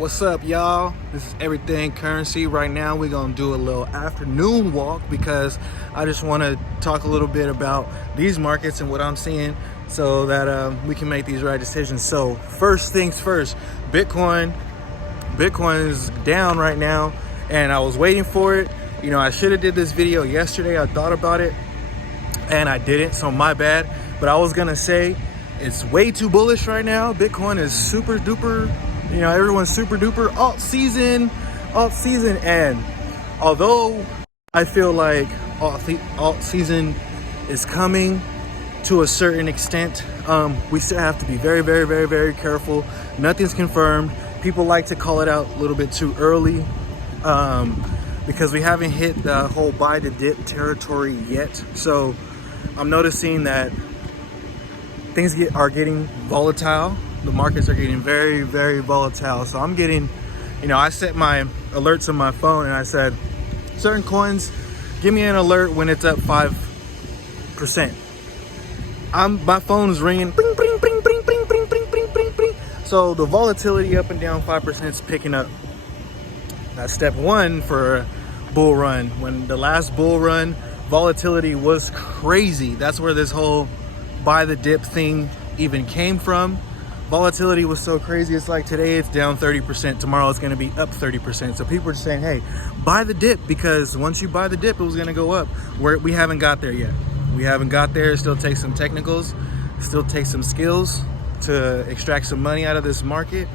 What's up, y'all? This is Everything Currency. Right now we're gonna do a little afternoon walk because I just want to talk a little bit about these markets and what I'm seeing so that we can make these right decisions. So first things first, Bitcoin is down right now and I was waiting for it. You know, I should have did this video yesterday. I thought about it and I didn't, so my bad. But I was gonna say it's way too bullish right now. Bitcoin is super duper, you know, everyone's super duper alt season. And although I feel like alt season is coming to a certain extent, we still have to be very, very, very, very careful. Nothing's confirmed. People like to call it out a little bit too early because we haven't hit the whole buy the dip territory yet. So I'm noticing that things are getting volatile. The markets are getting very, very volatile. So I'm getting, you know, I set my alerts on my phone and I said, certain coins, give me an alert when it's up 5%. My phone's ringing, bring, bring, bring, bring, bring, bring, bring, bring, bring, bring. So the volatility up and down 5% is picking up. That's step one for a bull run. When the last bull run, volatility was crazy. That's where this whole buy the dip thing even came from. Volatility was so crazy. It's like today it's down 30%. Tomorrow it's going to be up 30%. So people are saying, hey, buy the dip, because once you buy the dip, it was going to go up. We haven't got there yet. We haven't got there. It still takes some technicals. It still takes some skills to extract some money out of this market.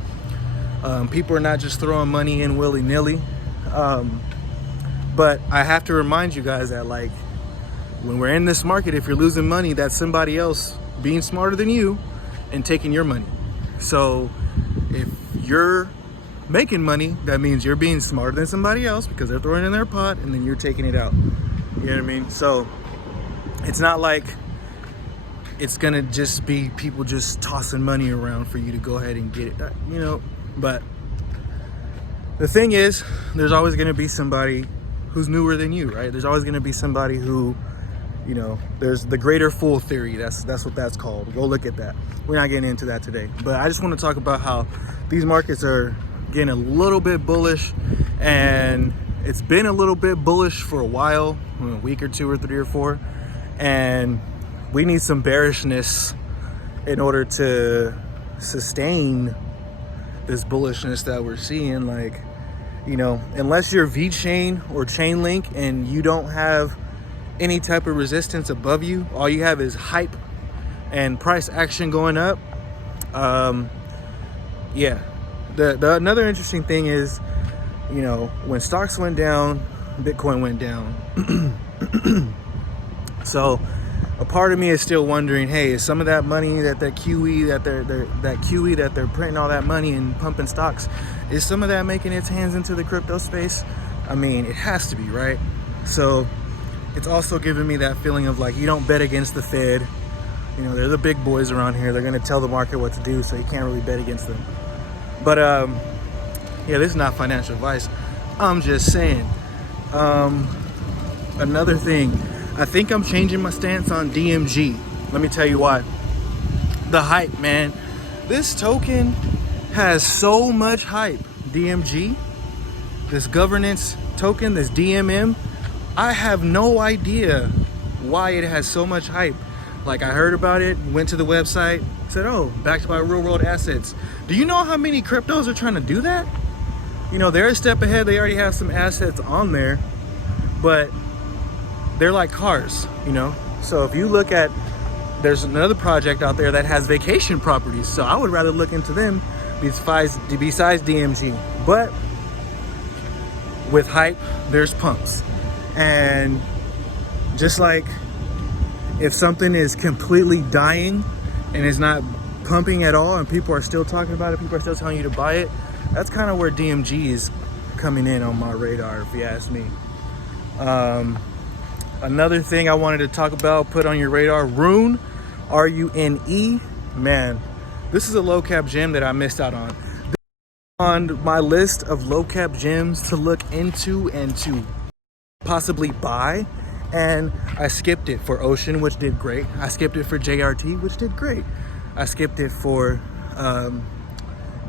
People are not just throwing money in willy-nilly. But I have to remind you guys that, like, when we're in this market, if you're losing money, that's somebody else being smarter than you and taking your money. So if you're making money, that means you're being smarter than somebody else because they're throwing it in their pot and then you're taking it out. You know what I mean? So it's not like it's gonna just be people just tossing money around for you to go ahead and get it, you know. But the thing is, there's always gonna be somebody who's newer than you, right? There's always gonna be somebody who, you know, there's the greater fool theory. That's what that's called. Go look at that. We're not getting into that today. But I just want to talk about how these markets are getting a little bit bullish, and it's been a little bit bullish for a while, a week or two or three or four, and we need some bearishness in order to sustain this bullishness that we're seeing. Like, you know, unless you're VeChain or Chainlink and you don't have any type of resistance above you, all you have is hype and price action going up. Yeah, the another interesting thing is, you know, when stocks went down, Bitcoin went down. So a part of me is still wondering, hey, is some of that money that QE that they're printing all that money and pumping stocks, is some of that making its hands into the crypto space? I mean, it has to be, right? So it's also giving me that feeling of like, you don't bet against the Fed. You know, they're the big boys around here. They're going to tell the market what to do, so you can't really bet against them. But yeah, this is not financial advice. I'm just saying. Another thing, I think I'm changing my stance on DMG. Let me tell you why. The hype, man. This token has so much hype. DMG, this governance token, this DMM, I have no idea why it has so much hype. Like, I heard about it, went to the website, said, oh, backed by real world assets. Do you know how many cryptos are trying to do that? You know, they're a step ahead. They already have some assets on there, but they're like cars, you know? So if you look at, there's another project out there that has vacation properties. So I would rather look into them besides DMG. But with hype, there's pumps. And just like if something is completely dying and is not pumping at all and people are still talking about it, people are still telling you to buy it, that's kind of where DMG is coming in on my radar, if you ask me. Another thing I wanted to talk about, put on your radar, Rune, RUNE. Man, this is a low cap gem that I missed out on. On my list of low cap gems to look into and to possibly buy, and I skipped it for Ocean, which did great. I skipped it for JRT, which did great. I skipped it for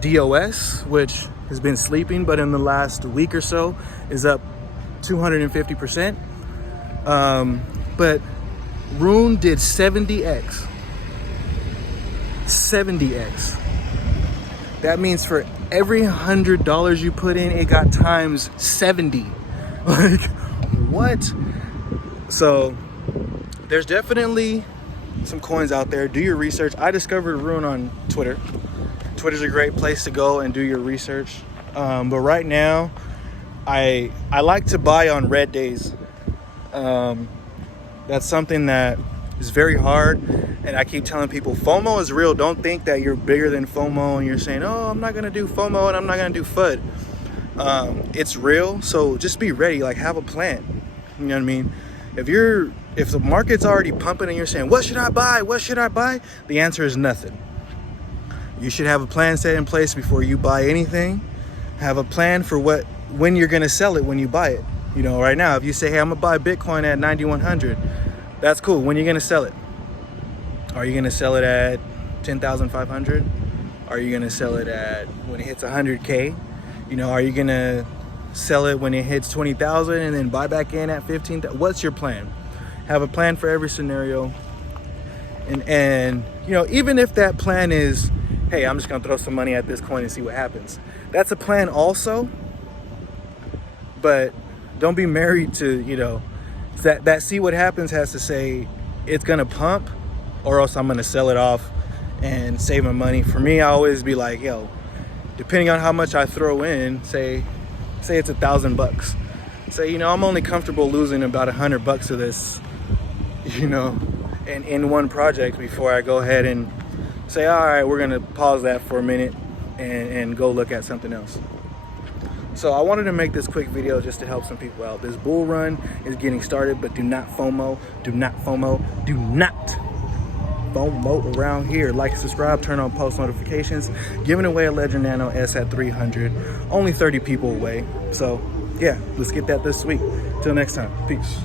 DOS, which has been sleeping, but in the last week or so is up 250%. But Rune did 70x. 70x. That means for every $100 you put in, it got times 70. Like, what? So there's definitely some coins out there. Do your research. I discovered Rune on Twitter. Twitter's a great place to go and do your research. But right now, I like to buy on red days. That's something that is very hard, and I keep telling people FOMO is real. Don't think that you're bigger than FOMO and you're saying, oh, I'm not gonna do FOMO and I'm not gonna do FUD. It's real, so just be ready. Like, have a plan. You know what I mean? If the market's already pumping and you're saying, what should I buy? What should I buy? The answer is nothing. You should have a plan set in place before you buy anything. Have a plan for when you're gonna sell it when you buy it. You know, right now, if you say, hey, I'm gonna buy Bitcoin at 9,100, that's cool. When are you gonna sell it? Are you gonna sell it at 10,500? Are you gonna sell it at when it hits 100K? You know, are you gonna sell it when it hits 20,000 and then buy back in at 15,000? What's your plan? Have a plan for every scenario. And you know, even if that plan is, hey, I'm just gonna throw some money at this coin and see what happens. That's a plan also. But don't be married to, you know, that see what happens has to say it's gonna pump, or else I'm gonna sell it off and save my money. For me, I always be like, yo, depending on how much I throw in, say it's $1,000. Say, you know, I'm only comfortable losing about $100 of this, you know, in one project before I go ahead and say, all right, we're gonna pause that for a minute and go look at something else. So I wanted to make this quick video just to help some people out. This bull run is getting started, but do not FOMO, do not FOMO, do not FOMO around here. Like and subscribe, turn on post notifications. Giving away a Ledger Nano S at 300, only 30 people away. So yeah, let's get that this week. Till next time, peace.